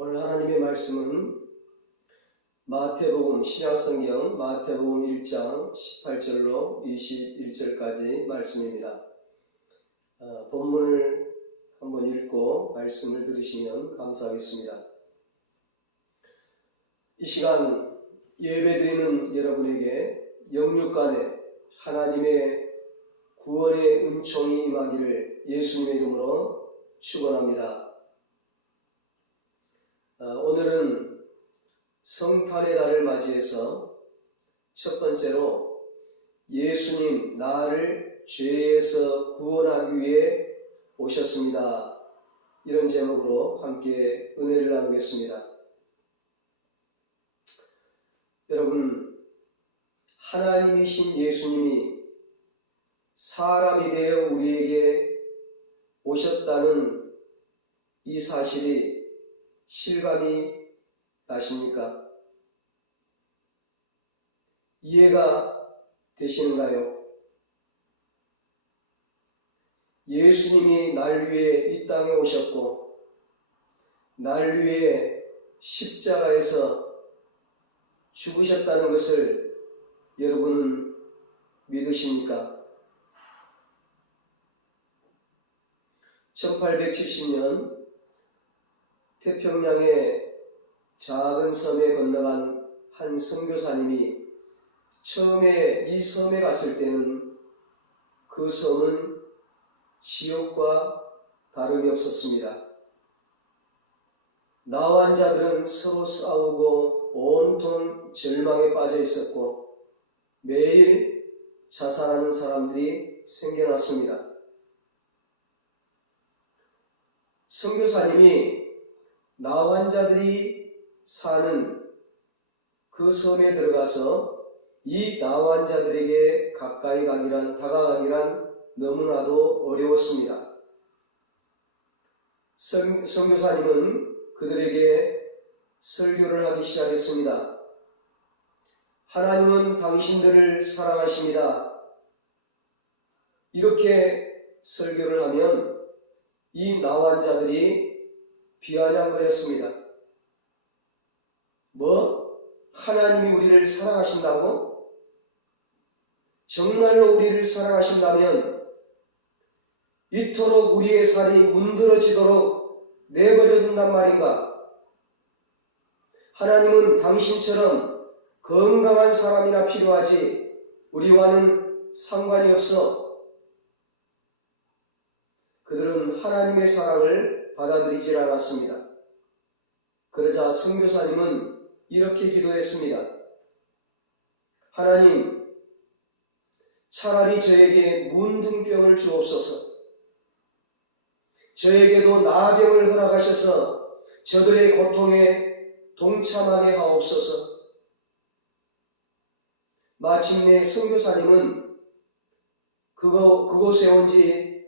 오늘 하나님의 말씀은 마태복음 신약성경 마태복음 1장 18절로 21절까지 말씀입니다. 본문을 한번 읽고 말씀을 들으시면 감사하겠습니다. 이 시간 예배드리는 여러분에게 영육간에 하나님의 구원의 은총이 임하기를 예수님의 이름으로 축원합니다. 오늘은 성탄의 달을 맞이해서 첫 번째로 예수님 나를 죄에서 구원하기 위해 오셨습니다. 이런 제목으로 함께 은혜를 나누겠습니다. 여러분, 하나님이신 예수님이 사람이 되어 우리에게 오셨다는 이 사실이 실감이 나십니까? 이해가 되시는가요? 예수님이 날 위해 이 땅에 오셨고 날 위해 십자가에서 죽으셨다는 것을 여러분은 믿으십니까? 1870년 태평양의 작은 섬에 건너간 한 선교사님이 처음에 이 섬에 갔을 때는 그 섬은 지옥과 다름이 없었습니다. 나환 자들은 서로 싸우고 온통 절망에 빠져 있었고 매일 자살하는 사람들이 생겨났습니다. 선교사님이 나환자들이 사는 그 섬에 들어가서 이 나환자들에게 가까이 다가가기란 너무나도 어려웠습니다. 선교사님은 그들에게 설교를 하기 시작했습니다. 하나님은 당신들을 사랑하십니다. 이렇게 설교를 하면 이 나환자들이 비아냥거렸습니다. 하나님이 우리를 사랑하신다고? 정말로 우리를 사랑하신다면 이토록 우리의 살이 문드러지도록 내버려둔단 말인가? 하나님은 당신처럼 건강한 사람이나 필요하지 우리와는 상관이 없어. 그들은 하나님의 사랑을 받아들이질 않았습니다. 그러자 선교사님은 이렇게 기도했습니다. 하나님, 차라리 저에게 문둥병을 주옵소서. 저에게도 나병을 허락하셔서 저들의 고통에 동참하게 하옵소서. 마침내 선교사님은 그곳에 온 지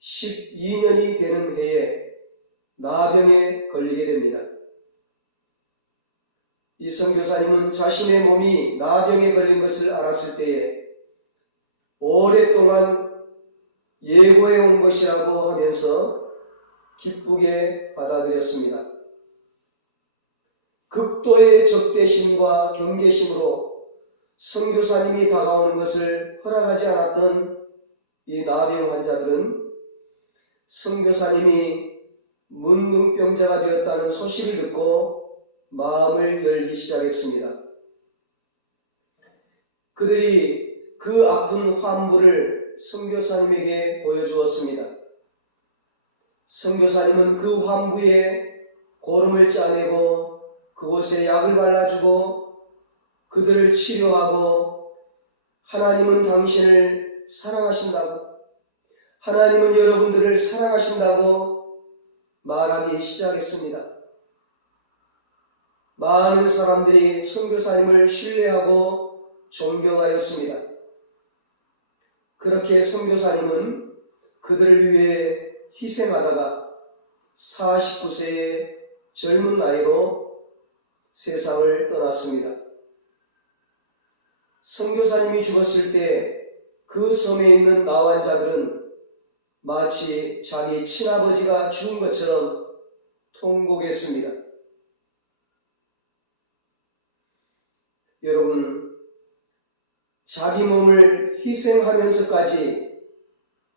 12년이 되는 해에 나병에 걸리게 됩니다. 이 선교사님은 자신의 몸이 나병에 걸린 것을 알았을 때에 오랫동안 예고해 온 것이라고 하면서 기쁘게 받아들였습니다. 극도의 적대심과 경계심으로 선교사님이 다가오는 것을 허락하지 않았던 이 나병 환자들은 선교사님이 문둥병자가 되었다는 소식을 듣고 마음을 열기 시작했습니다. 그들이 그 아픈 환부를 선교사님에게 보여주었습니다. 선교사님은 그 환부에 고름을 짜내고 그곳에 약을 발라주고 그들을 치료하고 하나님은 당신을 사랑하신다고, 하나님은 여러분들을 사랑하신다고 말하기 시작했습니다. 많은 사람들이 선교사님을 신뢰하고 존경하였습니다. 그렇게 선교사님은 그들을 위해 희생하다가 49세의 젊은 나이로 세상을 떠났습니다. 선교사님이 죽었을 때 그 섬에 있는 나환자들은 마치 자기 친아버지가 죽은 것처럼 통곡했습니다. 여러분, 자기 몸을 희생하면서까지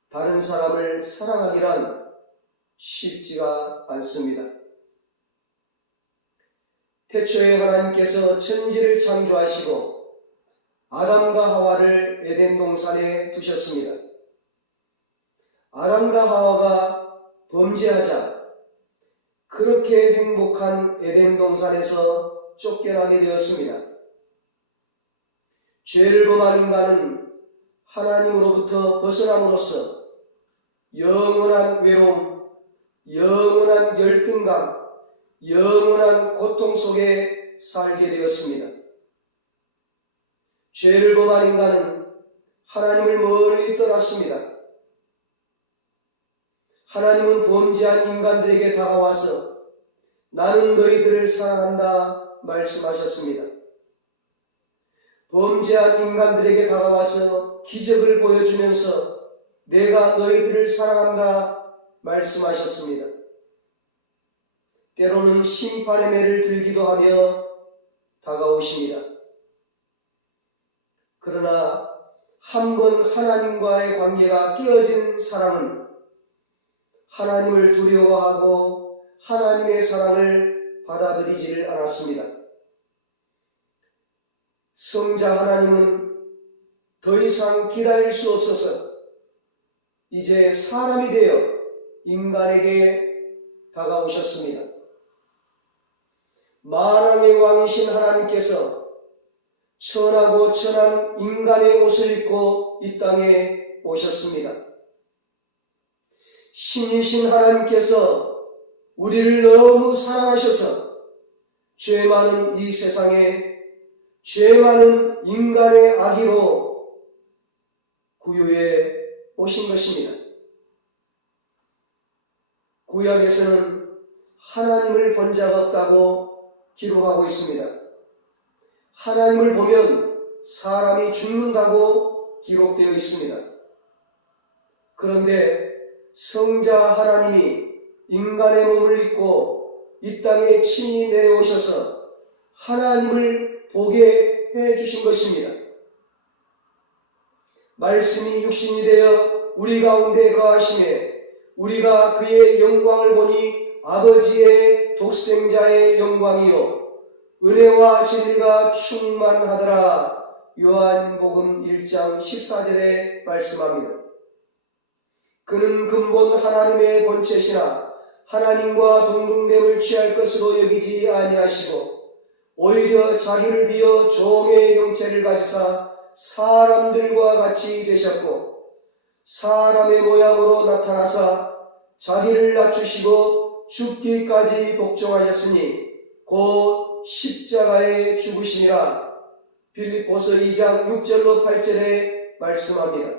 다른 사람을 사랑하기란 쉽지가 않습니다. 태초에 하나님께서 천지를 창조하시고 아담과 하와를 에덴 동산에 두셨습니다. 아담과 하와가 범죄하자 그렇게 행복한 에덴 동산에서 쫓겨나게 되었습니다. 죄를 범한 인간은 하나님으로부터 벗어남으로써 영원한 외로움, 영원한 열등감, 영원한 고통 속에 살게 되었습니다. 죄를 범한 인간은 하나님을 멀리 떠났습니다. 하나님은 범죄한 인간들에게 다가와서 나는 너희들을 사랑한다 말씀하셨습니다. 범죄한 인간들에게 다가와서 기적을 보여주면서 내가 너희들을 사랑한다 말씀하셨습니다. 때로는 심판의 매를 들기도 하며 다가오십니다. 그러나 한 번 하나님과의 관계가 깨어진 사람은 하나님을 두려워하고 하나님의 사랑을 받아들이지를 않았습니다. 성자 하나님은 더 이상 기다릴 수 없어서 이제 사람이 되어 인간에게 다가오셨습니다. 만왕의 왕이신 하나님께서 천하고 천한 인간의 옷을 입고 이 땅에 오셨습니다. 신이신 하나님께서 우리를 너무 사랑하셔서 죄 많은 이 세상에 죄 많은 인간의 아기로 구유에 오신 것입니다. 구약에서는 하나님을 본 자가 없다고 기록하고 있습니다. 하나님을 보면 사람이 죽는다고 기록되어 있습니다. 그런데 성자 하나님이 인간의 몸을 입고 이 땅에 친히 내려오셔서 하나님을 보게 해주신 것입니다. 말씀이 육신이 되어 우리 가운데 거하심에 우리가 그의 영광을 보니 아버지의 독생자의 영광이요 은혜와 진리가 충만하더라. 요한복음 1장 14절에 말씀합니다. 그는 근본 하나님의 본체시나 하나님과 동등됨을 취할 것으로 여기지 아니하시고 오히려 자기를 비어 종의 형체를 가지사 사람들과 같이 되셨고 사람의 모양으로 나타나사 자기를 낮추시고 죽기까지 복종하셨으니 곧 십자가에 죽으시니라. 빌립보서 2장 6절로 8절에 말씀합니다.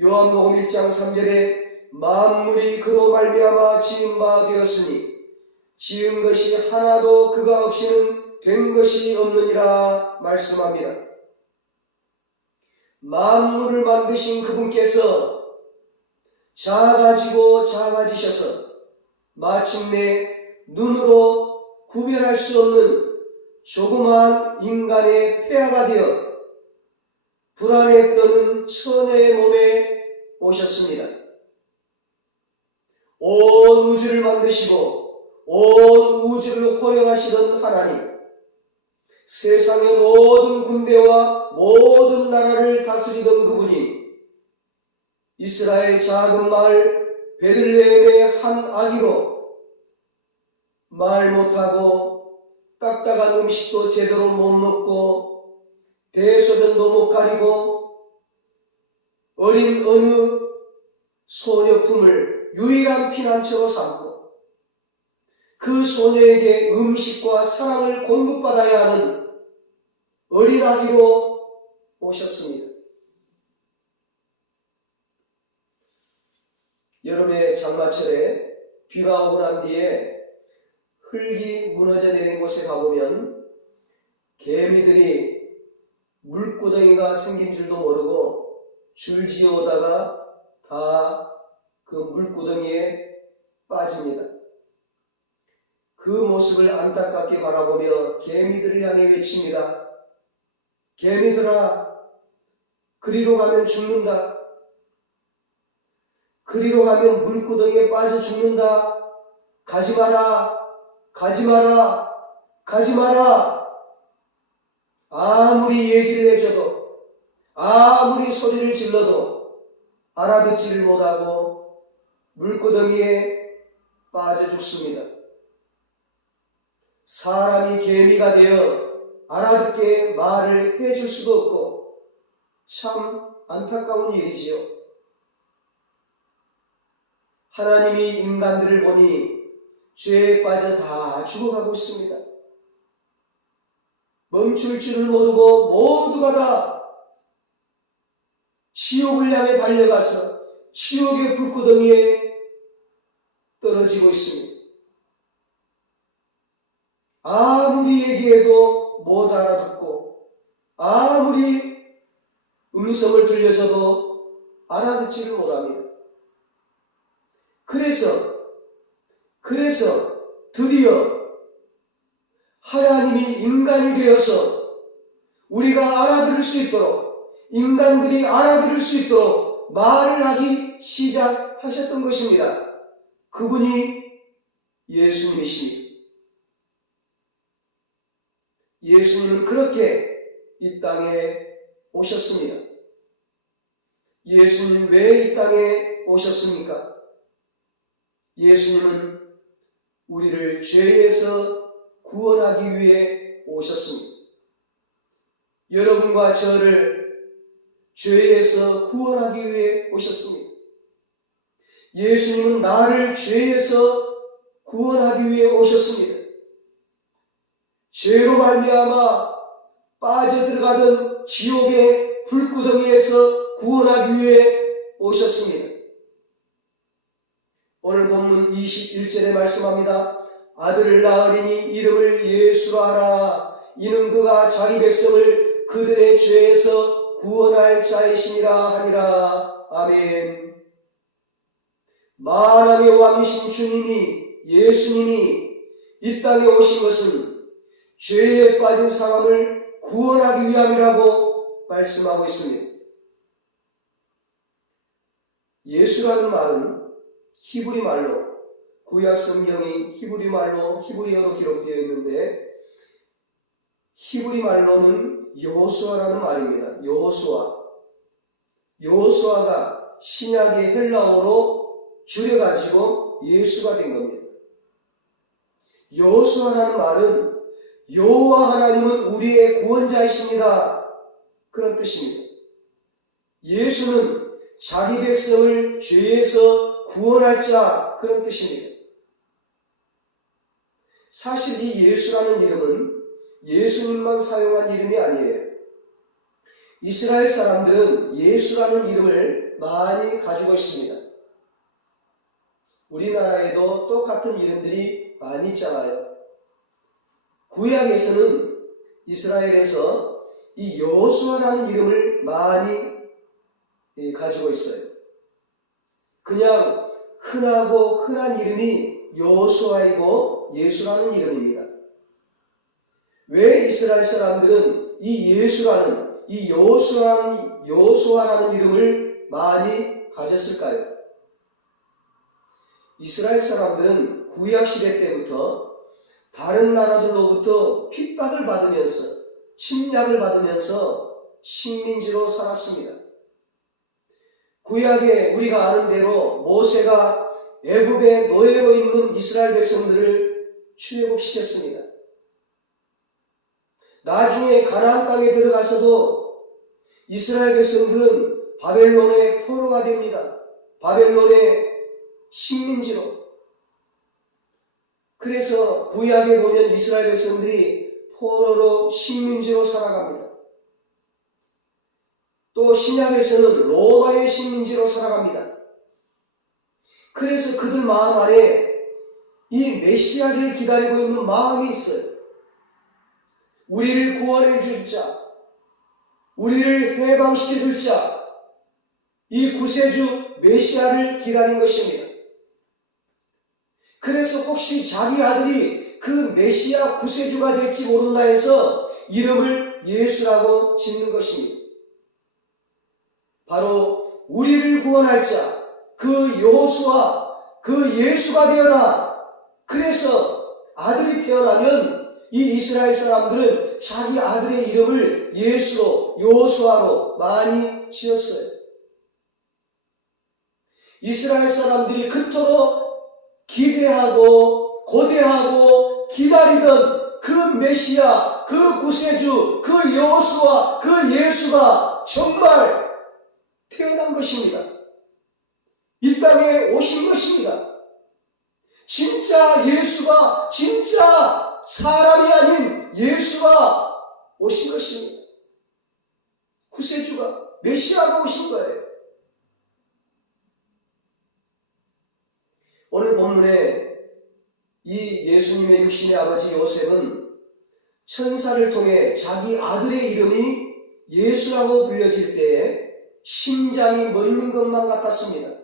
요한복음 1장 3절에 만물이 그로 말미암아 지은 바 되었으니 지은 것이 하나도 그가 없이는 된 것이 없느니라 말씀합니다. 만물을 만드신 그분께서 작아지고 작아지셔서 마침내 눈으로 구별할 수 없는 조그마한 인간의 태아가 되어 불안에 떠는 처녀의 몸에 오셨습니다. 온 우주를 만드시고 온 우주를 호령하시던 하나님, 세상의 모든 군대와 모든 나라를 다스리던 그분이 이스라엘 작은 마을 베들레헴의 한 아기로 말 못하고 딱딱한 음식도 제대로 못 먹고 대소변도 못 가리고 어린 어느 소녀품을 유일한 피난처로 삼고 그 소녀에게 음식과 사랑을 공급받아야 하는 어린아기로 오셨습니다. 여름의 장마철에 비가 오고 난 뒤에 흙이 무너져 내린 곳에 가보면 개미들이 물구덩이가 생긴 줄도 모르고 줄지어 오다가 다 그 물구덩이에 빠집니다. 그 모습을 안타깝게 바라보며 개미들을 향해 외칩니다. 개미들아, 그리로 가면 죽는다. 그리로 가면 물구덩이에 빠져 죽는다. 가지 마라, 가지 마라, 가지 마라. 아무리 얘기를 해줘도, 아무리 소리를 질러도 알아듣지를 못하고 물구덩이에 빠져 죽습니다. 사람이 개미가 되어 알아듣게 말을 해줄 수도 없고 참 안타까운 일이지요. 하나님이 인간들을 보니 죄에 빠져 다 죽어가고 있습니다. 멈출 줄을 모르고 모두가 다 지옥을 향해 달려가서 지옥의 불구덩이에 떨어지고 있습니다. 아무리 얘기해도 못 알아듣고 아무리 음성을 들려줘도 알아듣지를 못합니다. 그래서 드디어 하나님이 인간이 되어서 우리가 알아들을 수 있도록, 인간들이 알아들을 수 있도록 말을 하기 시작하셨던 것입니다. 그분이 예수님이십니다. 예수님은 그렇게 이 땅에 오셨습니다. 예수님 왜 이 땅에 오셨습니까? 예수님은 우리를 죄에서 구원하기 위해 오셨습니다. 여러분과 저를 죄에서 구원하기 위해 오셨습니다. 예수님은 나를 죄에서 구원하기 위해 오셨습니다. 죄로 말미암아 빠져들어가던 지옥의 불구덩이에서 구원하기 위해 오셨습니다. 오늘 본문 21절에 말씀합니다. 아들을 낳으리니 이름을 예수로 하라. 이는 그가 자기 백성을 그들의 죄에서 구원할 자이시니라 하니라. 아멘. 만왕의 왕이신 주님이, 예수님이 이 땅에 오신 것은 죄에 빠진 사람을 구원하기 위함이라고 말씀하고 있습니다. 예수라는 말은 히브리 말로, 구약 성경이 히브리 말로, 히브리어로 기록되어 있는데 히브리 말로는 여호수아라는 말입니다. 여호수아가 신약의 헬라어로 줄여가지고 예수가 된 겁니다. 여호수아라는 말은 여호와 하나님은 우리의 구원자이십니다. 그런 뜻입니다. 예수는 자기 백성을 죄에서 구원할 자, 그런 뜻입니다. 사실 이 예수라는 이름은 예수님만 사용한 이름이 아니에요. 이스라엘 사람들은 예수라는 이름을 많이 가지고 있습니다. 우리나라에도 똑같은 이름들이 많이 있잖아요. 구약에서는 이스라엘에서 이 여호수아라는 이름을 많이 가지고 있어요. 그냥 흔하고 흔한 이름이 여호수아이고 예수라는 이름입니다. 왜 이스라엘 사람들은 이 예수라는, 이 여호수아라는 이름을 많이 가졌을까요? 이스라엘 사람들은 구약시대 때부터 다른 나라들로부터 핍박을 받으면서, 침략을 받으면서 식민지로 살았습니다. 구약에 우리가 아는 대로 모세가 애굽에 노예로 있는 이스라엘 백성들을 출애굽시켰습니다. 나중에 가나안 땅에 들어가서도 이스라엘 백성들은 바벨론의 포로가 됩니다. 바벨론의 식민지로. 그래서 구약에 보면 이스라엘 백성들이 포로로 식민지로 살아갑니다. 또 신약에서는 로마의 식민지로 살아갑니다. 그래서 그들 마음 안에 이 메시아를 기다리고 있는 마음이 있어요. 우리를 구원해 줄 자, 우리를 해방시켜 줄 자, 이 구세주 메시아를 기다린 것입니다. 그래서 혹시 자기 아들이 그 메시아 구세주가 될지 모른다 해서 이름을 예수라고 짓는 것입니다. 바로 우리를 구원할 자, 그 여호수아, 그 예수가 되어라. 그래서 아들이 태어나면 이 이스라엘 사람들은 자기 아들의 이름을 예수로, 여호수아로 많이 지었어요. 이스라엘 사람들이 그토록 기대하고 고대하고 기다리던 그 메시아, 그 구세주, 그 여호수아, 그 예수가 정말 태어난 것입니다. 이 땅에 오신 것입니다. 진짜 예수가, 진짜 사람이 아닌 예수가 오신 것입니다. 구세주가, 메시아가 오신 거예요. 오늘 본문에 이 예수님의 육신의 아버지 요셉은 천사를 통해 자기 아들의 이름이 예수라고 불려질 때에 심장이 멎는 것만 같았습니다.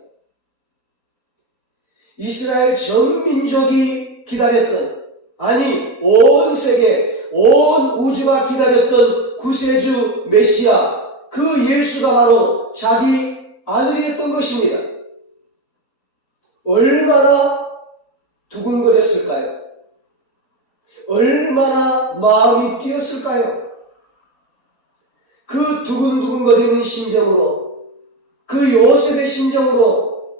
이스라엘 전 민족이 기다렸던, 아니 온 세계, 온 우주가 기다렸던 구세주 메시아, 그 예수가 바로 자기 아들이었던 것입니다. 얼마나 두근거렸을까요? 얼마나 마음이 뛰었을까요? 그 두근두근거리는 심정으로, 그 요셉의 심정으로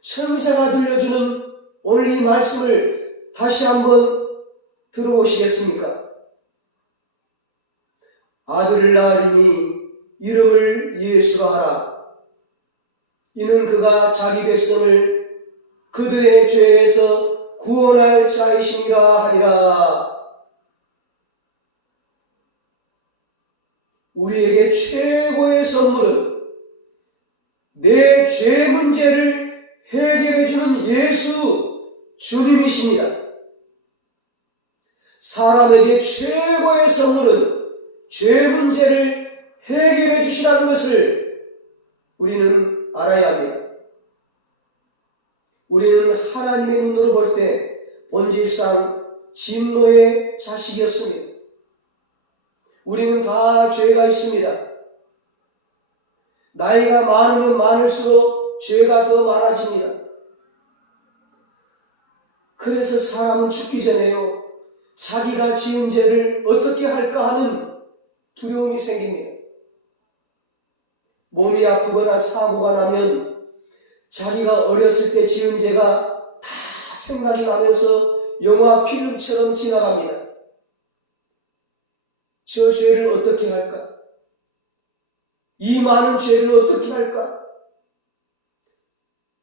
천사가 들려주는 오늘 이 말씀을 다시 한번 들어보시겠습니까? 아들을 낳으리니 이름을 예수라 하라. 이는 그가 자기 백성을 그들의 죄에서 구원할 자이심이라 하리라. 우리에게 최고의 선물은 내 죄 문제를 해결해주는 예수 주님이십니다. 사람에게 최고의 선물은 죄 문제를 해결해 주시라는 것을 우리는 알아야 합니다. 우리는 하나님의 눈으로 볼 때 본질상 진노의 자식이었습니다. 우리는 다 죄가 있습니다. 나이가 많으면 많을수록 죄가 더 많아집니다. 그래서 사람은 죽기 전에요, 자기가 지은 죄를 어떻게 할까 하는 두려움이 생깁니다. 몸이 아프거나 사고가 나면 자기가 어렸을 때 지은 죄가 다 생각이 나면서 영화 필름처럼 지나갑니다. 저 죄를 어떻게 할까? 이 많은 죄를 어떻게 할까?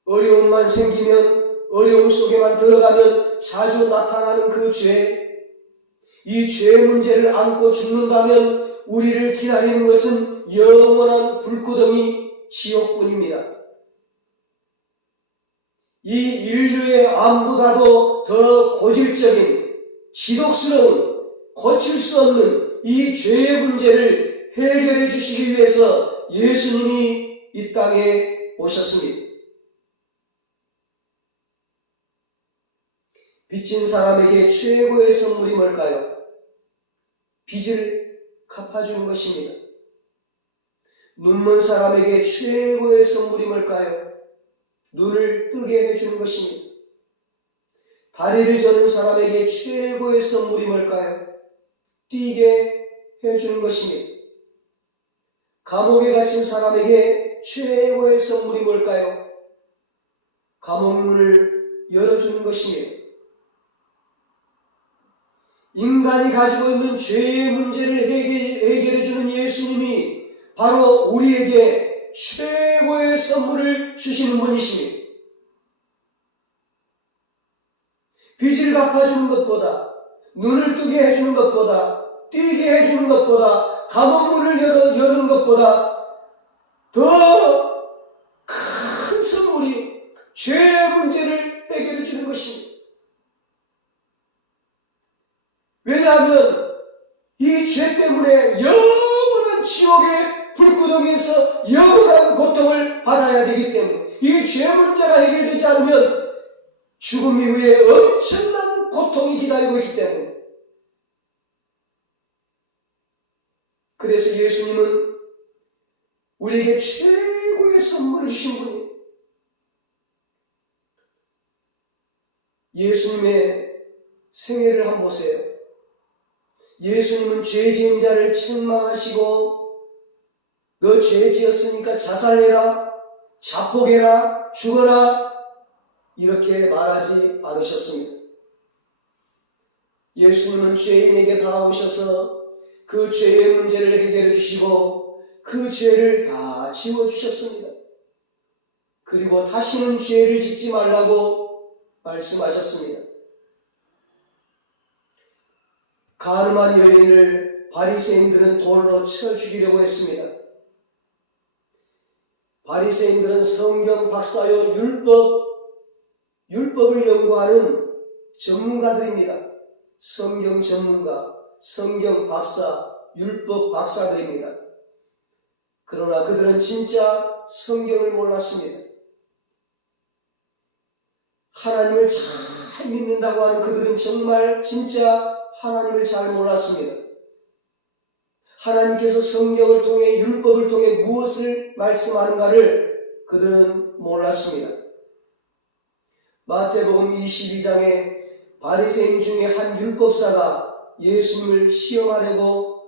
어려움만 생기면, 어려움 속에만 들어가면 자주 나타나는 그 죄, 이 죄 문제를 안고 죽는다면 우리를 기다리는 것은 영원한 불구덩이 지옥뿐입니다. 이 인류의 암보다도 더 고질적인, 지독스러운, 고칠 수 없는 이 죄의 문제를 해결해 주시기 위해서 예수님이 이 땅에 오셨습니다. 빚진 사람에게 최고의 선물이 뭘까요? 빚을 갚아주는 것입니다. 눈먼 사람에게 최고의 선물이 뭘까요? 눈을 뜨게 해주는 것입니다. 다리를 저는 사람에게 최고의 선물이 뭘까요? 뛰게 해주는 것입니다. 감옥에 갇힌 사람에게 최고의 선물이 뭘까요? 감옥문을 열어주는 것입니다. 인간이 가지고 있는 죄의 문제를 해결해주는 예수님이 바로 우리에게 최고의 선물을 주시는 분이십니다. 빚을 갚아주는 것보다, 눈을 뜨게 해주는 것보다, 뛰게 해주는 것보다, 감옥문을 여는 것보다 더 큰 선물이 죄의 문제를 해결해 주는 것입니다. 왜냐하면 이 죄 때문에 영원한 지옥의 불구덩이에서 영원한 고통을 받아야 되기 때문에 이 죄 문제가 해결되지 않으면 죽음 이후에 엄청난 고통 고통이 기다리고 있기 때문에. 그래서 예수님은 우리에게 최고의 선물을 주신 분이에요. 예수님의 생애를 한번 보세요. 예수님은 죄 지은 자를 책망하시고 너 죄 지었으니까 자살해라, 자폭해라, 죽어라 이렇게 말하지 않으셨습니다. 예수님은 죄인에게 다가오셔서 그 죄의 문제를 해결해 주시고 그 죄를 다 지워주셨습니다. 그리고 다시는 죄를 짓지 말라고 말씀하셨습니다. 가늠한 여인을 바리새인들은 돌로 쳐 죽이려고 했습니다. 바리새인들은 성경 박사요 율법을 연구하는 전문가들입니다. 성경 전문가, 성경 박사, 율법 박사들입니다. 그러나 그들은 진짜 성경을 몰랐습니다. 하나님을 잘 믿는다고 하는 그들은 정말 진짜 하나님을 잘 몰랐습니다. 하나님께서 성경을 통해 율법을 통해 무엇을 말씀하는가를 그들은 몰랐습니다. 마태복음 22장에 바리새인 중에 한 율법사가 예수님을 시험하려고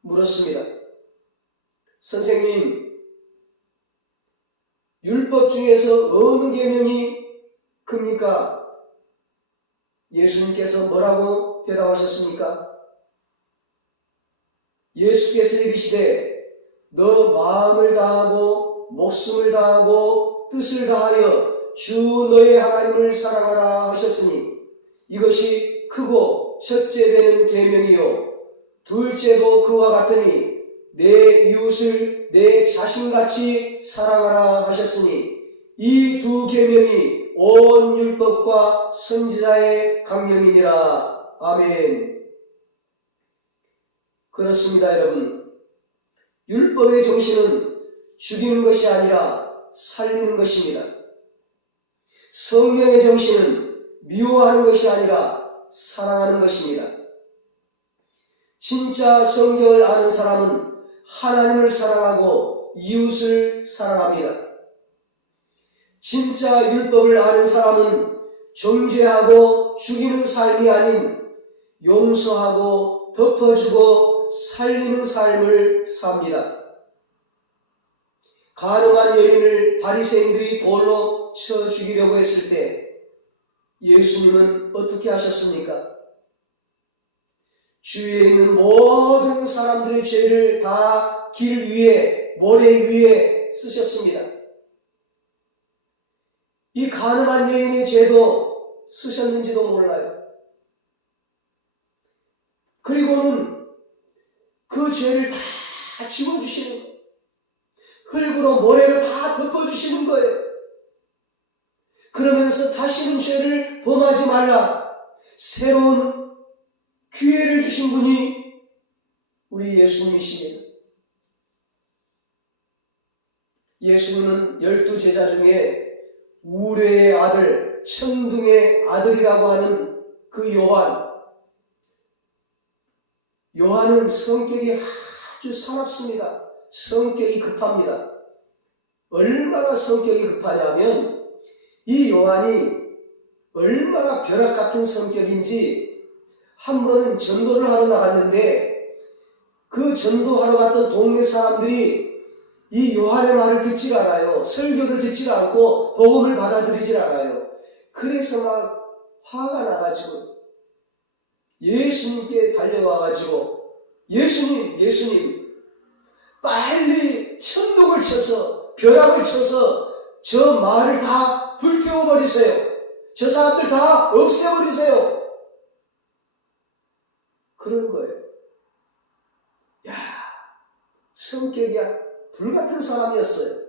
물었습니다. 선생님, 율법 중에서 어느 계명이 큽니까? 예수님께서 뭐라고 대답하셨습니까? 예수께서 이르시되 너 마음을 다하고 목숨을 다하고 뜻을 다하여 주 너의 하나님을 사랑하라 하셨으니 이것이 크고 첫째 되는 계명이요 둘째도 그와 같으니 내 이웃을 내 자신같이 사랑하라 하셨으니 이 두 계명이 온 율법과 선지자의 강령이니라. 아멘. 그렇습니다, 여러분. 율법의 정신은 죽이는 것이 아니라 살리는 것입니다. 성령의 정신은 미워하는 것이 아니라 사랑하는 것입니다. 진짜 성경을 아는 사람은 하나님을 사랑하고 이웃을 사랑합니다. 진짜 율법을 아는 사람은 정죄하고 죽이는 삶이 아닌 용서하고 덮어주고 살리는 삶을 삽니다. 가늠한 여인을 바리새인들이 돌로 쳐 죽이려고 했을 때 예수님은 어떻게 하셨습니까? 주위에 있는 모든 사람들의 죄를 다 길 위에, 모래 위에 쓰셨습니다. 이 가늠한 여인의 죄도 쓰셨는지도 몰라요. 그리고는 그 죄를 다 지워주시는 거예요. 흙으로 모래로 다 덮어주시는 거예요. 그러면서 다시는 죄를 범하지 말라. 새로운 기회를 주신 분이 우리 예수님이십니다. 예수님은 12제자 중에 우레의 아들, 천둥의 아들이라고 하는 그 요한은 성격이 아주 사납습니다. 성격이 급합니다. 얼마나 성격이 급하냐면 이 요한이 얼마나 벼락 같은 성격인지 한 번은 전도를 하러 나갔는데 그 전도하러 갔던 동네 사람들이 이 요한의 말을 듣질 않아요. 설교를 듣질 않고 복음을 받아들이질 않아요. 그래서 막 화가 나가지고 예수님께 달려와가지고 예수님 빨리 천둥을 쳐서 벼락을 쳐서 저 말을 다 불태워버리세요. 저 사람들 다 없애버리세요. 그런 거예요. 야, 성격이 불같은 사람이었어요.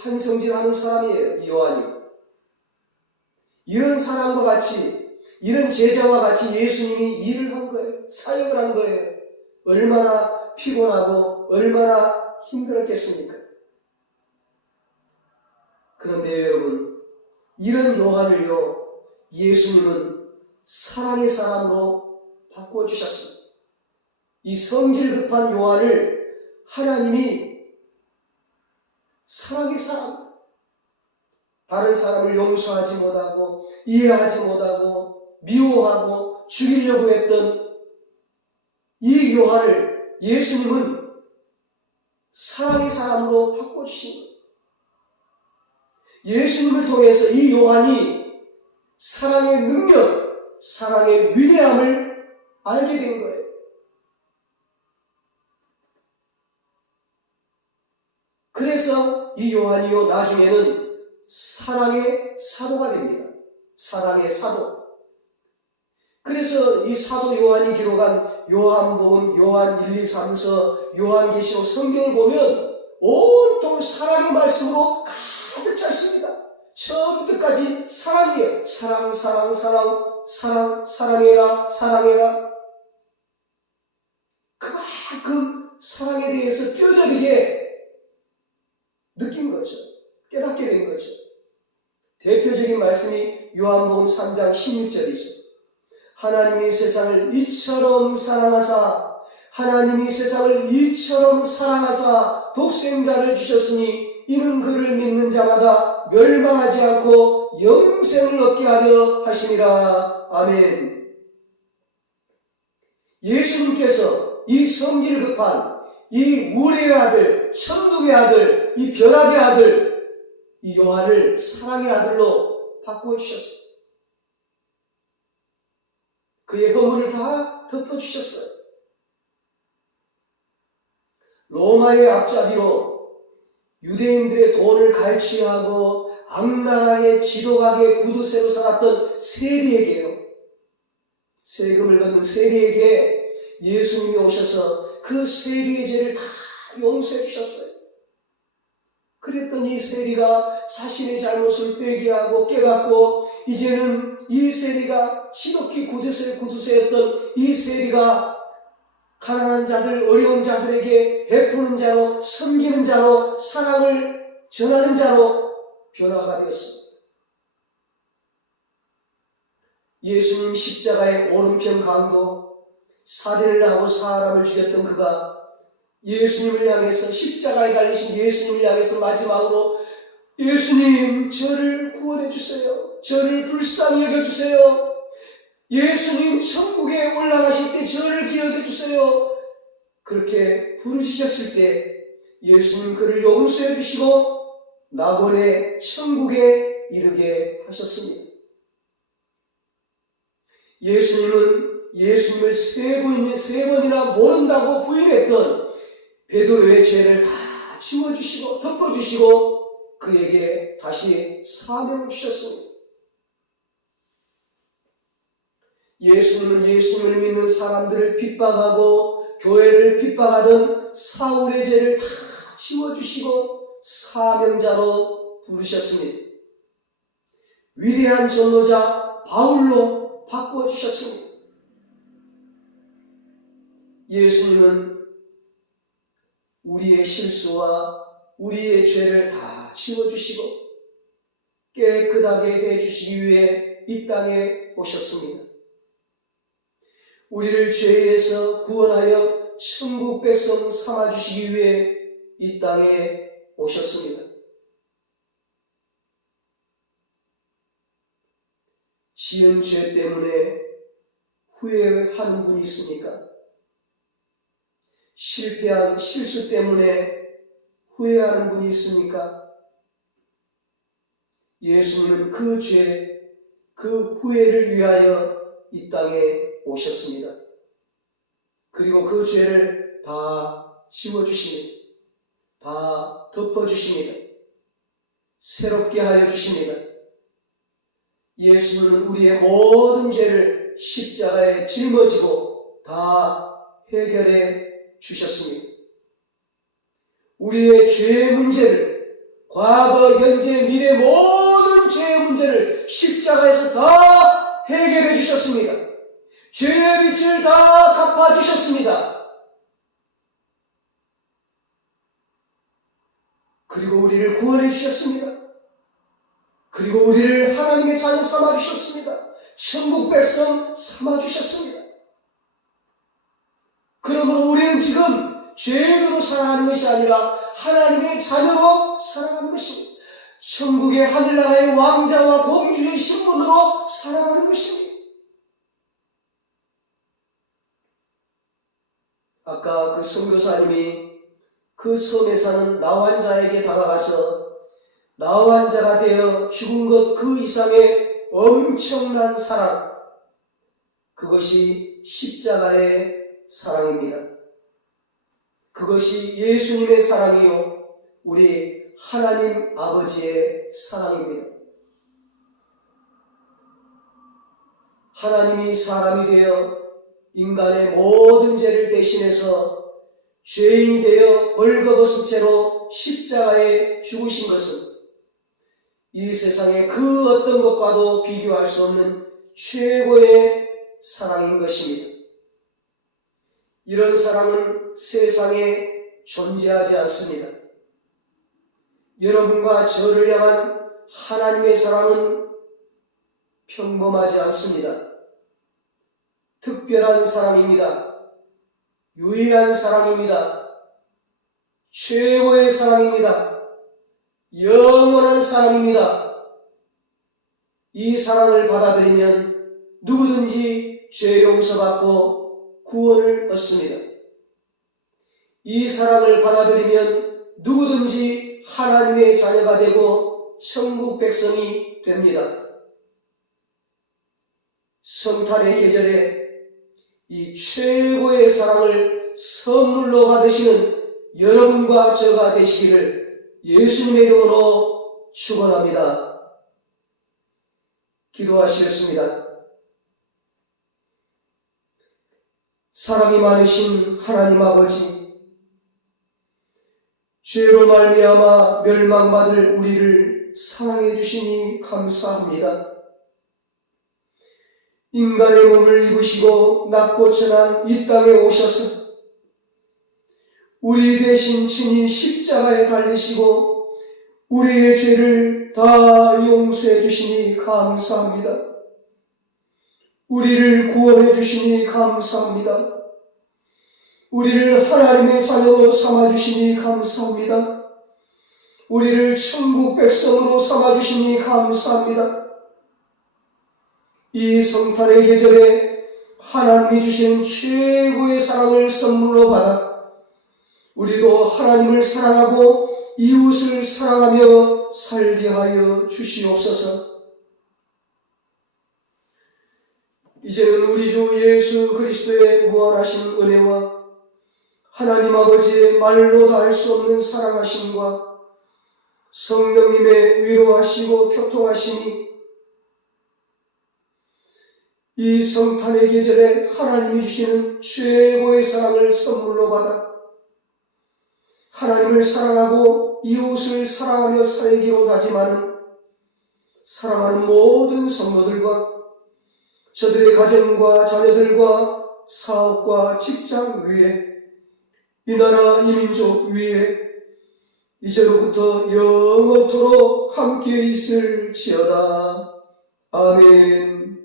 한성질하는 사람이에요, 이 요한이. 이런 사람과 같이, 이런 제자와 같이 예수님이 일을 한 거예요. 사역을 한 거예요. 얼마나 피곤하고 얼마나 힘들었겠습니까? 그런데 여러분, 이런 요한을요, 예수님은 사랑의 사람으로 바꿔주셨습니다. 이 성질 급한 요한을 하나님이 사랑의 사람, 다른 사람을 용서하지 못하고 이해하지 못하고 미워하고 죽이려고 했던 이 요한을 예수님은 사랑의 사람으로 바꿔주신 거예요. 예수님을 통해서 이 요한이 사랑의 능력, 사랑의 위대함을 알게 된 거예요. 그래서 이 요한이요 나중에는 사랑의 사도가 됩니다. 사랑의 사도. 그래서 이 사도 요한이 기록한 요한복음, 요한 1, 2, 3서, 요한계시록 성경을 보면 온통 사랑의 말씀으로 가득 찼습니다. 처음부터 끝까지 사랑이에요. 사랑, 사랑, 사랑, 사랑, 사랑해라, 사랑해라. 그만큼 사랑에 대해서 뼈저리게 느낀 거죠. 깨닫게 된 거죠. 대표적인 말씀이 요한복음 3장 16절이죠. 하나님이 세상을 이처럼 사랑하사 하나님이 세상을 이처럼 사랑하사 독생자를 주셨으니 이는 그를 믿는 자마다 멸망하지 않고 영생을 얻게 하려 하시니라. 아멘. 예수님께서 이 성질 급한 이 우리의 아들, 천국의 아들, 이 벼락의 아들, 이 요한을 사랑의 아들로 바꿔주셨어요. 그의 허물을 다 덮어주셨어요. 로마의 앞잡이로 유대인들의 돈을 갈취하고 악나라의 지도각의 구두쇠로 살았던 세리에게요. 세금을 걷는 세리에게 예수님이 오셔서 그 세리의 죄를 다 용서해 주셨어요. 그랬더니 이 세리가 자신의 잘못을 회개하고 깨닫고 이제는 이 세리가 지독히 구두쇠였던 이 세리가 가난한 자들, 어려운 자들에게 베푸는 자로, 섬기는 자로, 사랑을 전하는 자로 변화가 되었습니다. 예수님 십자가의 오른편 강도, 살인을 하고 사람을 죽였던 그가 예수님을 향해서 십자가에 달리신 예수님을 향해서 마지막으로 예수님 저를 구원해 주세요. 저를 불쌍히 여겨주세요. 예수님 천국에 올라가실 때 저를 기억해 주세요. 그렇게 부르짖었을 때 예수님 그를 용서해 주시고 낙원의 천국에 이르게 하셨습니다. 예수님은 예수님을 세 번이나 모른다고 부인했던 베드로의 죄를 다 지워주시고 덮어주시고 그에게 다시 사명을 주셨습니다. 예수님은 예수님을 믿는 사람들을 핍박하고 교회를 핍박하던 사울의 죄를 다 지워주시고 사명자로 부르셨습니다. 위대한 전도자 바울로 바꿔주셨습니다. 예수님은 우리의 실수와 우리의 죄를 다 지워주시고 깨끗하게 해주시기 위해 이 땅에 오셨습니다. 우리를 죄에서 구원하여 천국 백성 삼아주시기 위해 이 땅에 오셨습니다. 지은 죄 때문에 후회하는 분이 있습니까? 실패한 실수 때문에 후회하는 분이 있습니까? 예수님은 그 죄, 그 후회를 위하여 이 땅에 오셨습니다. 그리고 그 죄를 다 지워주십니다. 다 덮어주십니다. 새롭게 하여 주십니다. 예수님은 우리의 모든 죄를 십자가에 짊어지고 다 해결해 주셨습니다. 우리의 죄의 문제를 과거, 현재, 미래 모든 죄의 문제를 십자가에서 다 해결해 주셨습니다. 죄의 빚을 다 갚아주셨습니다. 그리고 우리를 구원해 주셨습니다. 그리고 우리를 하나님의 자녀 삼아주셨습니다. 천국 백성 삼아주셨습니다. 그러므로 우리는 지금 죄인으로 살아가는 것이 아니라 하나님의 자녀로 살아가는 것입니다. 천국의 하늘나라의 왕자와 공주의 신분으로 살아가는 것입니다. 아까 그 선교사님이 그 섬에 사는 나환자에게 다가가서 나환자가 되어 죽은 것 그 이상의 엄청난 사랑, 그것이 십자가의 사랑입니다. 그것이 예수님의 사랑이요, 우리 하나님 아버지의 사랑입니다. 하나님이 사람이 되어 인간의 모든 죄를 대신해서 죄인이 되어 벌거벗은 채로 십자가에 죽으신 것은 이 세상의 그 어떤 것과도 비교할 수 없는 최고의 사랑인 것입니다. 이런 사랑은 세상에 존재하지 않습니다. 여러분과 저를 향한 하나님의 사랑은 평범하지 않습니다. 특별한 사랑입니다. 유일한 사랑입니다. 최고의 사랑입니다. 영원한 사랑입니다. 이 사랑을 받아들이면 누구든지 죄 용서받고 구원을 얻습니다. 이 사랑을 받아들이면 누구든지 하나님의 자녀가 되고 천국 백성이 됩니다. 성탄의 계절에 이 최고의 사랑을 선물로 받으시는 여러분과 저가 되시기를 예수님의 이름으로 축원합니다. 기도하시겠습니다. 사랑이 많으신 하나님 아버지, 죄로 말미암아 멸망받을 우리를 사랑해 주시니 감사합니다. 인간의 몸을 입으시고 낮고 천한 이 땅에 오셔서 우리 대신 친히 십자가에 달리시고 우리의 죄를 다 용서해 주시니 감사합니다. 우리를 구원해 주시니 감사합니다. 우리를 하나님의 자녀로 삼아주시니 감사합니다. 우리를 천국 백성으로 삼아주시니 감사합니다. 이 성탄의 계절에 하나님이 주신 최고의 사랑을 선물로 받아 우리도 하나님을 사랑하고 이웃을 사랑하며 살게 하여 주시옵소서. 이제는 우리 주 예수 그리스도의 무한하신 은혜와 하나님 아버지의 말로 다 할 수 없는 사랑하심과 성령님의 위로하시고 교통하심이 이 성탄의 계절에 하나님이 주시는 최고의 사랑을 선물로 받아 하나님을 사랑하고 이웃을 사랑하며 살기로 다짐하는 사랑하는 모든 성도들과 저들의 가정과 자녀들과 사업과 직장 위에 이 나라 이 민족 위에 이제로부터 영원토록 함께 있을지어다. 아멘.